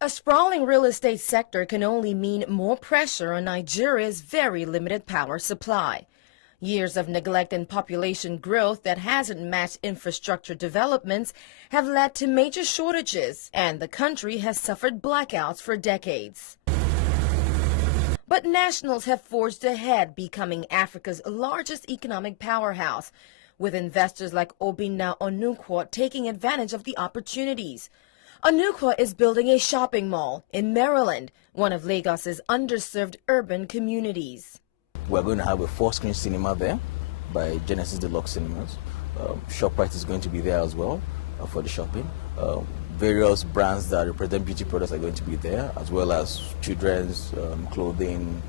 A sprawling real estate sector can only mean more pressure on Nigeria's very limited power supply. Years of neglect and population growth that hasn't matched infrastructure developments have led to major shortages, and the country has suffered blackouts for decades. But nationals have forged ahead, becoming Africa's largest economic powerhouse, with investors like Obinna Onukwo taking advantage of the opportunities. Onukwo is building a shopping mall in Maryland, one of Lagos's underserved urban communities. We're going to have a 4-screen cinema there by Genesis Deluxe Cinemas. ShopRite is going to be there as well for the shopping. Various brands that represent beauty products are going to be there, as well as children's clothing,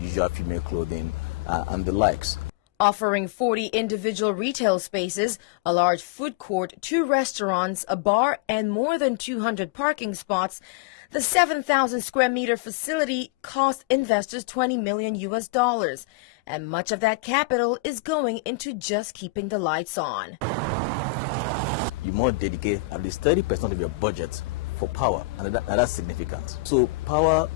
usual female clothing, and the likes. Offering 40 individual retail spaces, a large food court, 2 restaurants, a bar, and more than 200 parking spots, the 7,000 square meter facility cost investors $20 million, and much of that capital is going into just keeping the lights on. You must dedicate at least 30% of your budget for power, and that's significant. So power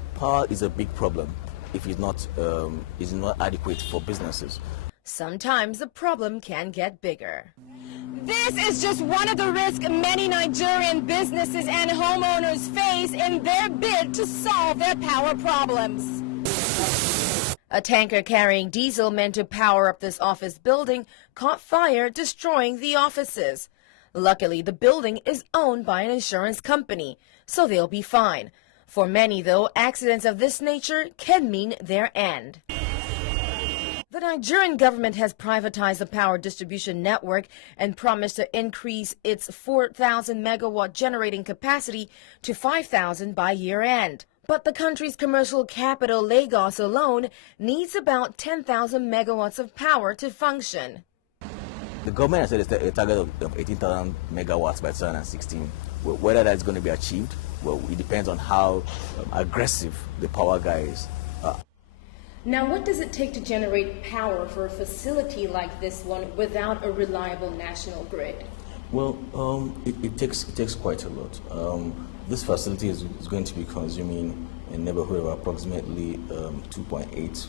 is a big problem if it's not adequate for businesses. Sometimes the problem can get bigger. This is just one of the risks many Nigerian businesses and homeowners face in their bid to solve their power problems. A tanker carrying diesel meant to power up this office building caught fire, destroying the offices. Luckily, the building is owned by an insurance company, so they'll be fine. For many, though, accidents of this nature can mean their end. The Nigerian government has privatized the power distribution network and promised to increase its 4,000 megawatt generating capacity to 5,000 by year end. But the country's commercial capital, Lagos alone, needs about 10,000 megawatts of power to function. The government has set a target of 18,000 megawatts by 2016. Whether that's going to be achieved, well, it depends on how aggressive the power guys are. Now, what does it take to generate power for a facility like this one without a reliable national grid? Well, it takes quite a lot. This facility is going to be consuming a neighborhood of approximately 2.8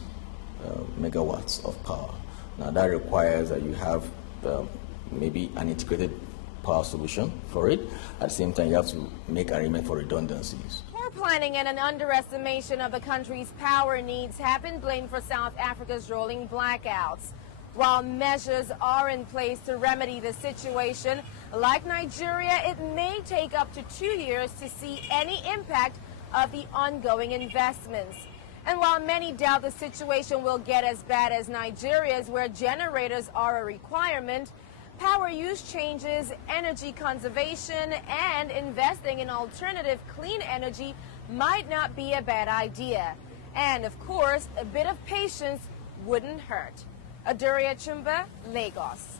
megawatts of power. Now, that requires that you have maybe an integrated power solution for it. At the same time, you have to make arrangement for redundancies. Poor planning and an underestimation of the country's power needs have been blamed for South Africa's rolling blackouts. While measures are in place to remedy the situation, like Nigeria, it may take up to 2 years to see any impact of the ongoing investments. And while many doubt the situation will get as bad as Nigeria's, where generators are a requirement, power use changes, energy conservation, and investing in alternative clean energy might not be a bad idea. And of course, a bit of patience wouldn't hurt. Adaure Achumba, Lagos.